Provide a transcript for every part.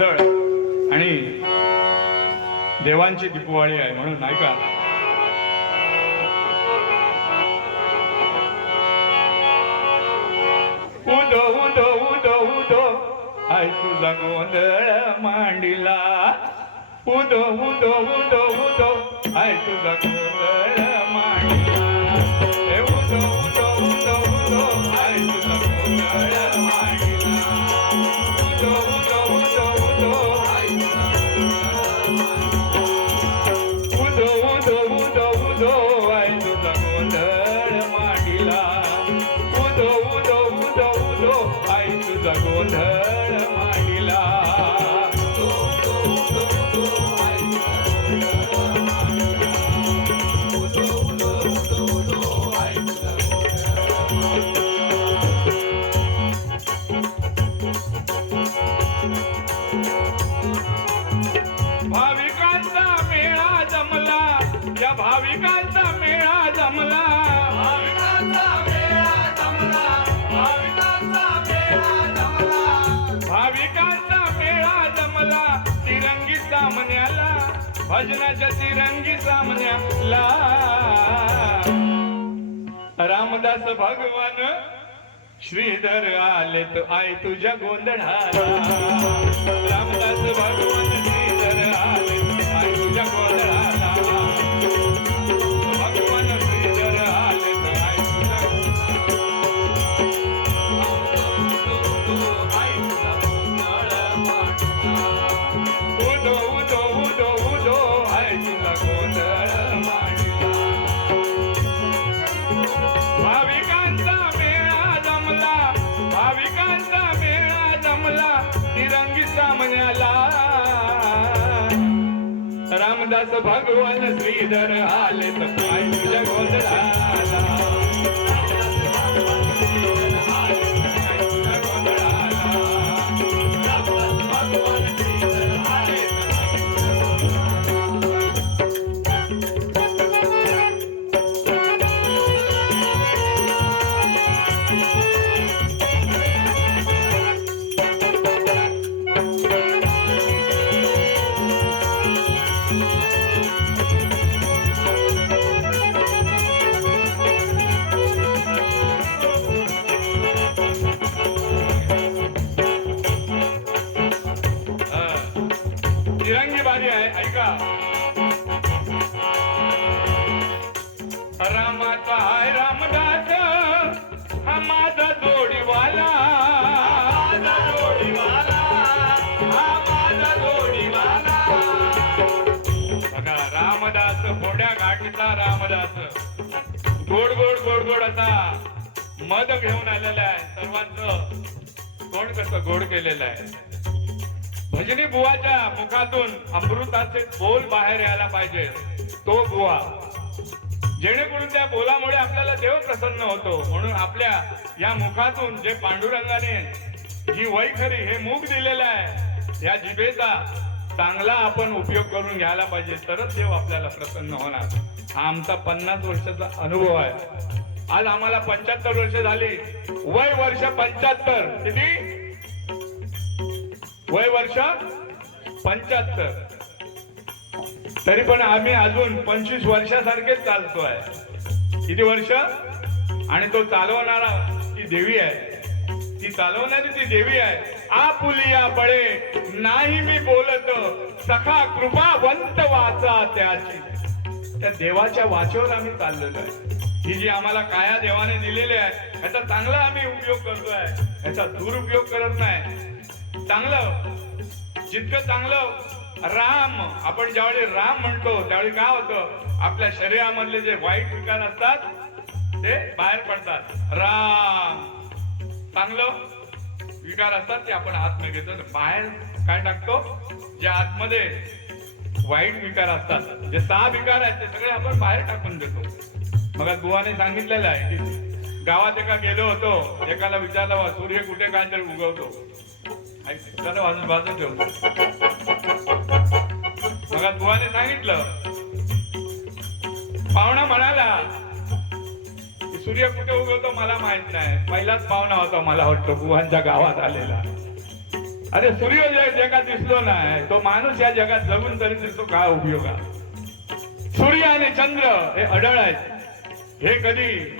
आणि देवांची दीपवाळी आहे म्हणून नाही का? उदो उदो उदो उदो. आय तुझा गोंधळ मांडिला. उदो उदो उदो उदो. आय तुझा गोंधळ मांडिला. भजनाच्या तिरंगी सामन्याला रामदास भगवान श्रीधर आले तो आय तुझ्या गोंधळाला. रामदास भगवान श्रीधर आले आय तुझ्या गोंधळाला. भगवान श्रीधर आले तो आई तुझ्या गोंधळ रामदास भगवान श्रीधर आले तर काय तुझ्या गोंधळाला गोड गोड गोड गोड आता. मध घेऊन आलेला आहे. सर्वांचं तोंड कसं गोड केलेलं आहे. भजनी बुवाच्या मुखातून अमृताचे बोल बाहेर यायला पाहिजे. तो बुवा. जेणेकरून त्या बोलामुळे आपल्याला देव प्रसन्न होतो. म्हणून आपल्या या मुखातून जे पांडुरंगाने जी वैखरी हे मुख दिलेलं आहे या जिभेचा चांगला आपण उपयोग करून घ्यायला पाहिजे तरच देव आपल्याला प्रसन्न होणार. हा आमचा पन्नास वर्षाचा अनुभव आहे. आज आम्हाला पंच्याहत्तर वर्ष झाली. वय वर्ष पंच्याहत्तर. किती? वय वर्ष पंच्याहत्तर. तरी पण आम्ही अजून पंचवीस वर्षासारखेच चालतोय. किती वर्ष? आणि तो चालवणारा ती देवी आहे ती चालवणारी ती देवी आहे आपुलिया बळे नाही मी बोलत. सखा कृपावंत वाचा त्याची. त्या देवाच्या वाचेवर आम्ही चाललेलो आहे. ही जी आम्हाला काया देवाने दिलेली आहे याचा चांगला आम्ही उपयोग करतोय. याचा दुरुपयोग करत नाही. चांगलं. जितकं चांगलं राम. आपण ज्यावेळी राम म्हणतो त्यावेळी काय होतं? आपल्या शरीरामधले जे वाईट विकार असतात ते बाहेर पडतात. राम. चांगलं? विकार असतात ते आपण आतमध्ये घेतो. बाहेर काय टाकतो? जे आतमध्ये वाईट विकार असतात. जे सहा विकार आहेत ते सगळे आपण बाहेर टाकून देतो. मग बुवाने सांगितलेलं आहे की गावात एका गेलो होतो. एकाला विचारलं "वा, सूर्य कुठे? काय तर उगवतो. त्याला वाजून बाजू ठेवतो मग बुवाने सांगितलं पाहुणा म्हणाला सूर्य कुठे उगवतो मला माहीत नाही. पहिलाच पाहुणा होता मला वाटतो गुहांच्या गावात आलेला. अरे सूर्य जगात दिसलो नाही. तो माणूस या जगात जगून तरी दिसतो काय उपयोगा सूर्य आणि चंद्र हे अडळ आहेत. हे कधी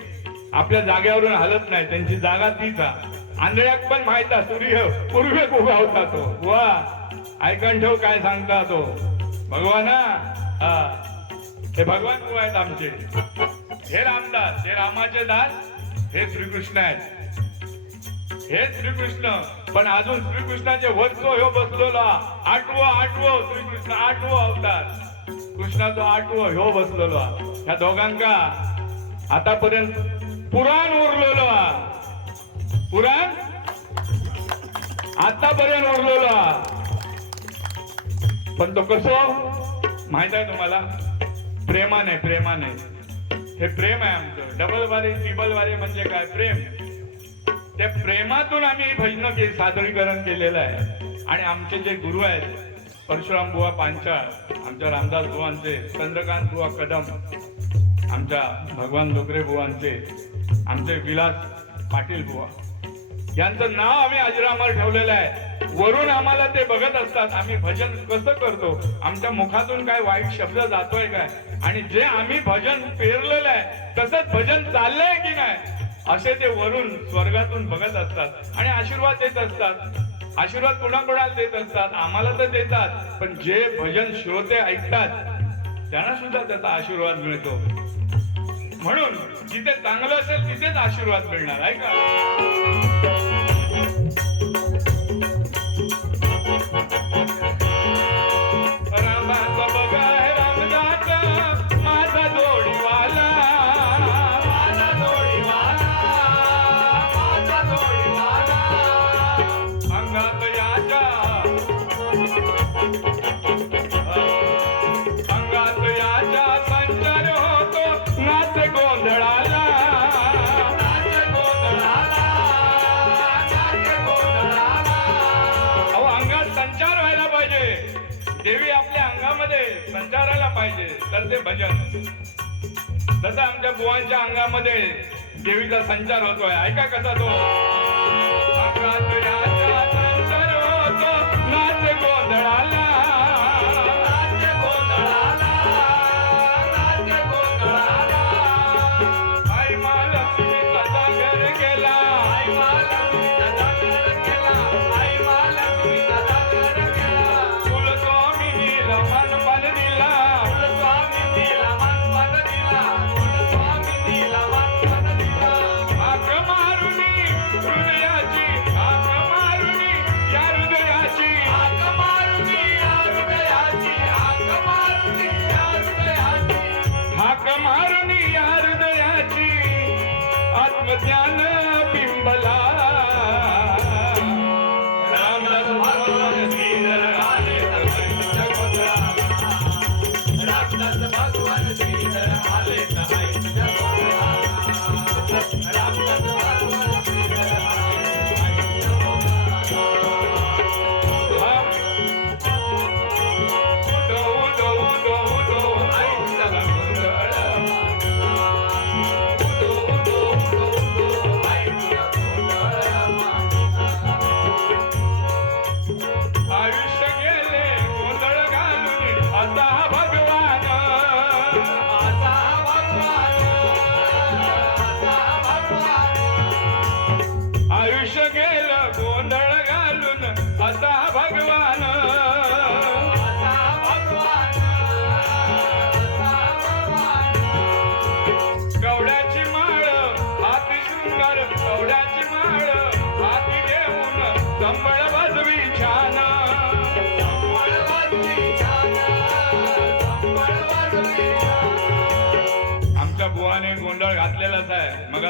आपल्या जागेवरून हलत नाही. त्यांची जागा तीच आहे. आंधळ्याक पण माहीत सूर्य पूर्वेक उभा होता तो. वा ऐकण ठेव काय सांगता तो. भगवाना हा. हे भगवान तू आहेत आमचे. हे रामदास हे रामाचे दास हे श्रीकृष्ण आहेत. हे श्रीकृष्ण पण अजून श्रीकृष्णाचे वरचो ह्यो बसलेला. आठवो आठवो श्रीकृष्ण आठवो अवतार. कृष्णाचो आठवो ह्यो बसलेलो. ह्या दोघांका आतापर्यंत पुराण उरलेलो. पुराण? आतापर्यंत उरलेलो. पण तो कसो? माहीत आहे तुम्हाला? प्रेमाने प्रेमाने. हे प्रेम आहे आमचं. डबल वारे ट्रिबल वारे म्हणजे काय? प्रेम. त्या प्रेमातून आम्ही भजन के सादरीकरण केलेलं आहे. आणि आमचे जे गुरु आहेत परशुराम बुवा पांचाळ आमच्या रामदास बुवांचे चंद्रकांत बुवा कदम आमच्या भगवान डोकरे बुवांचे आमचे विलास पाटील बुवा. यांचं नाव आम्ही अजरामर ठेवलेलं आहे. वरून आम्हाला ते बघत असतात आम्ही भजन कसं करतो? आमच्या मुखातून काय वाईट शब्द जातोय काय? आणि जे आम्ही भजन पेरलेलं आहे तसंच भजन चाललंय की नाही? असे ते वरून स्वर्गातून बघत असतात आणि आशीर्वाद देत असतात. आशीर्वाद कोणाकोणाला देत असतात? आम्हाला तर देतात पण जे भजन श्रोते ऐकतात त्यांना सुद्धा त्याचा आशीर्वाद मिळतो. म्हणून जिथे चांगलं असेल तिथेच आशीर्वाद मिळणार आहे का? पाहिजे भजन. तसं आमच्या बुवांच्या अंगामध्ये देवीचा संचार होतोय. ऐका कसा तो?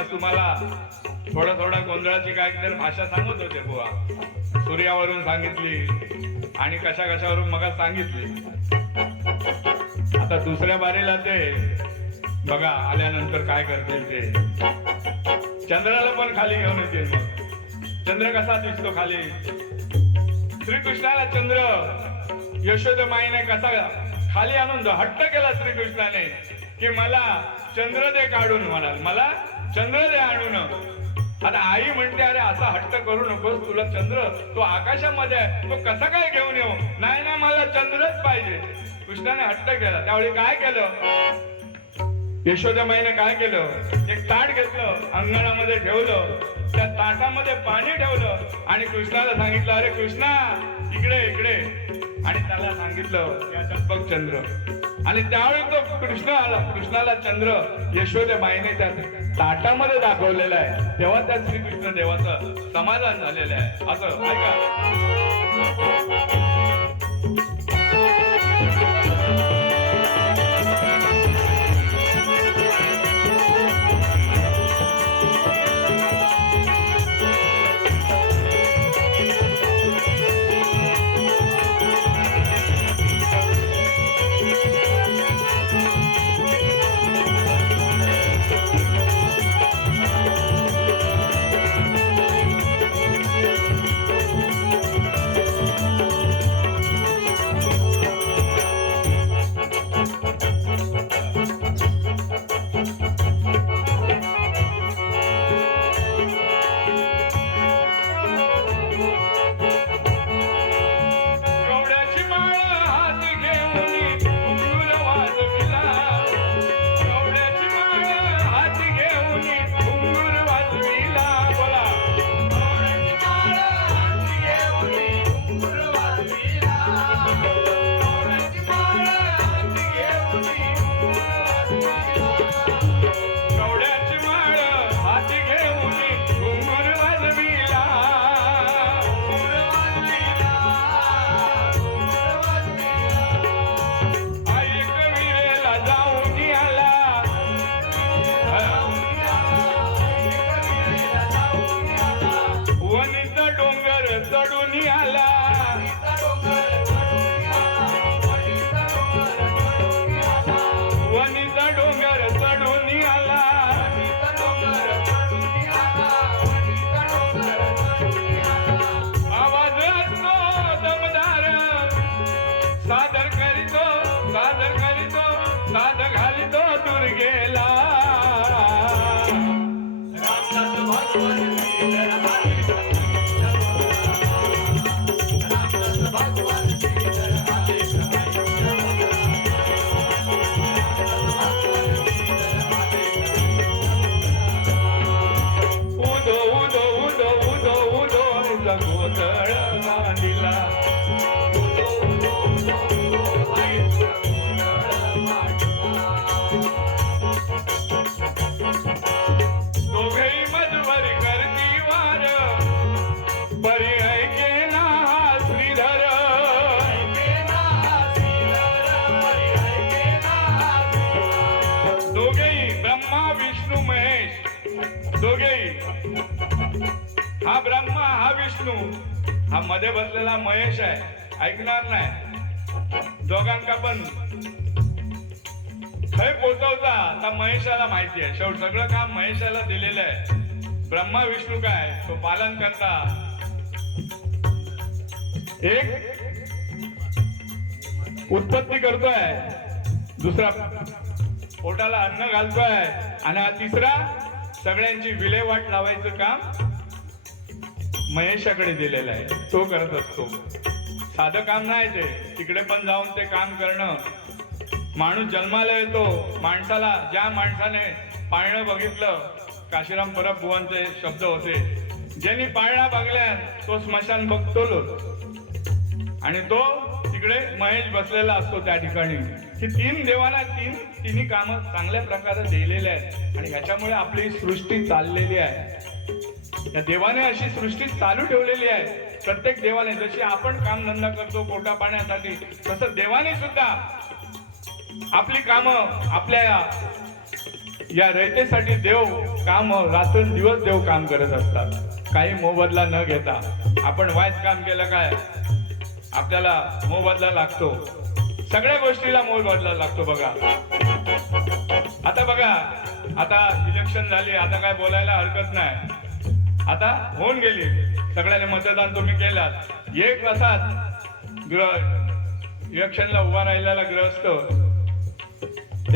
आहे तुम्हाला थोडं थोडं गोंधळाची काय तर भाषा सांगत होते बुवा. सूर्यावरून सांगितली आणि कशा कशावरून मग सांगितली. आता दुसऱ्या बारीला ते बघा आल्यानंतर काय करतील ते. चंद्राला पण खाली घेऊन येतील मग. चंद्र कसा दिसतो खाली? श्रीकृष्णाला चंद्र यशोदमाईने कसा खाली आणून हट्ट केला श्रीकृष्णाने की मला चंद्र दे काढून म्हणाल. मला चंद्र आणून आता आई म्हणते अरे असा हट्ट करू नकोस तुला चंद्र. तो आकाशामध्ये आहे. तो कसा काय घेऊन येऊ? नाही ना मला चंद्रच पाहिजे. कृष्णाने हट्ट केला. त्यावेळी काय केलं? यशोदा माईने काय केलं? एक ताट घेतलं अंगणामध्ये ठेवलं. त्या ताटामध्ये पाणी ठेवलं. आणि कृष्णाला सांगितलं अरे कृष्णा इकडे इकडे. आणि त्याला सांगितलं या बघ चंद्र. आणि त्यावेळी तो कृष्ण आला. कृष्णाला चंद्र यशोदे माईने त्या ताटामध्ये दाखवलेला आहे. तेव्हा त्या श्रीकृष्ण देवाचं समाधान झालेलं आहे. असं ऐका मध्ये बसलेला महेश आहे. ऐकणार नाही. दोघांका पण. खय पोचवता? आता महेशाला माहिती आहे. शेवट सगळं काम महेशाला दिलेलं आहे. ब्रह्मा विष्णू काय? तो पालन करता. एक उत्पत्ती करतोय. दुसरा पोटाला अन्न घालतोय. आणि हा तिसरा सगळ्यांची विल्हेवाट लावायचं काम महेशाकडे दिलेला आहे. तो करत असतो. साधं काम नाही ते. तिकडे पण जाऊन ते काम करणं. माणूस जन्माला येतो. माणसाला ज्या माणसाने पाळणं बघितलं काशीराम परबुवांचे शब्द होते. ज्यांनी पाळणा बघल्या तो स्मशान बघतो आणि तो तिकडे महेश बसलेला असतो त्या ठिकाणी. ही तीन देवाला तीन तिन्ही कामं चांगल्या प्रकारे दिलेले आहेत. आणि ह्याच्यामुळे आपली सृष्टी चाललेली आहे. या देवाने अशी सृष्टी चालू ठेवलेली आहे. प्रत्येक देवाने जशी आपण कामधंदा करतो पोटा पाण्यासाठी तसं देवाने सुद्धा आपली कामं आपल्या या रयतेसाठी देव काम रात्रंदिवस देव काम करत असतात. काही मोबदला न घेता. आपण वाईट काम केलं काय? आपल्याला मोबदला लागतो. सगळ्या गोष्टीला मोबदला लागतो बघा. आता बघा आता इलेक्शन झाली आता काय बोलायला हरकत नाही. आता होऊन गेली. सगळ्यांनी मतदान तुम्ही केलात. एक असाच ग्रह इलेक्शनला उभा राहिलेला ग्रहस्थ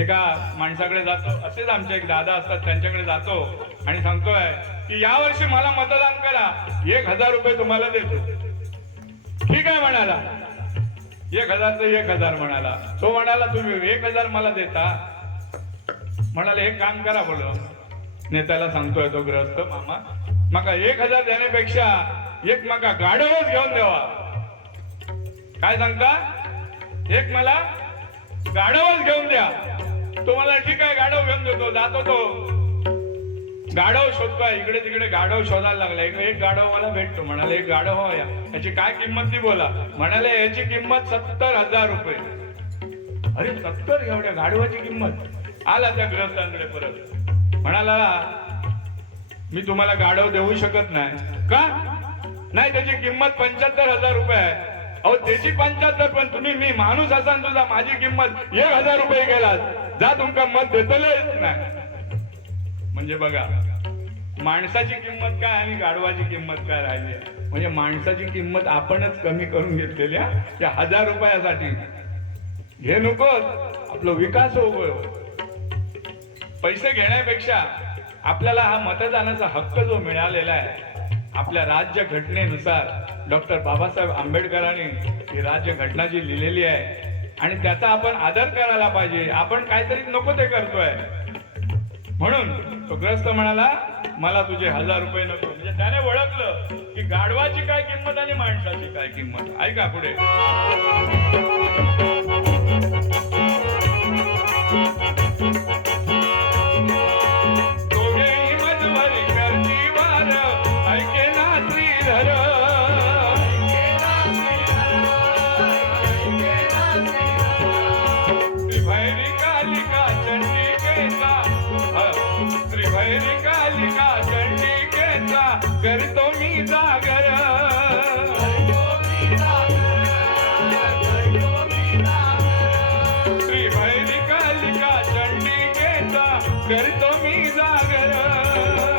एका माणसाकडे जातो. असेच आमचे एक दादा असतात त्यांच्याकडे जातो आणि सांगतोय की यावर्षी मला मतदान करा. एक हजार रुपये तुम्हाला देतो. ठीक आहे म्हणाला. एक हजारचं एक हजार म्हणाला. तो म्हणाला तुम्ही एक हजार मला देता. म्हणाला एक काम करा बोल नेत्याला सांगतोय तो ग्रहस्थ मामा मका एक हजार देण्यापेक्षा एक मका गाडवच घेऊन द्यावा काय सांगता? एक मला गाडवच घेऊन द्या. तुम्हाला ठीक आहे गाढव घेऊन देतो जातो तो. गाढव शोधतोय इकडे तिकडे गाढव शोधायला लागला. एक एक गाढव मला भेटतो म्हणाले एक गाडव हो या. याची काय किंमत ती बोला. म्हणाले याची किंमत सत्तर हजार रुपये. अरे सत्तर? एवढ्या गाडवाची किंमत? आला त्या ग्रस्तांकडे परत. म्हणाला मी तुम्हाला गाढव देऊ शकत नाही. का? नाही त्याची किंमत पंच्याहत्तर हजार रुपये आहे. अहो त्याची पंच्याहत्तर पण तुम्ही मी माणूस असाल तुझा माझी किंमत एक हजार रुपये गेलात. जा तुमका मत देतलेच नाही. म्हणजे बघा माणसाची किंमत काय आणि गाढवाची किंमत काय राहिली? म्हणजे माणसाची किंमत आपणच कमी करून घेतलेल्या त्या हजार रुपयासाठी. हे नको आपलं विकास हो पैसे घेण्यापेक्षा आपल्याला हा मतदानाचा हक्क जो मिळालेला आहे आपल्या राज्य घटनेनुसार डॉक्टर बाबासाहेब आंबेडकरांनी ही राज्य घटना जी लिहिलेली आहे आणि त्याचा आपण आदर करायला पाहिजे. आपण काहीतरी नको ते करतोय. म्हणून तो ग्रस्त म्हणाला मला तुझे हजार रुपये नको. म्हणजे त्याने ओळखलं की गाढवाची काय किंमत आणि माणसाची काय किंमत. ऐका पुढे. करतो मी जागर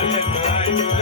Hallelujah.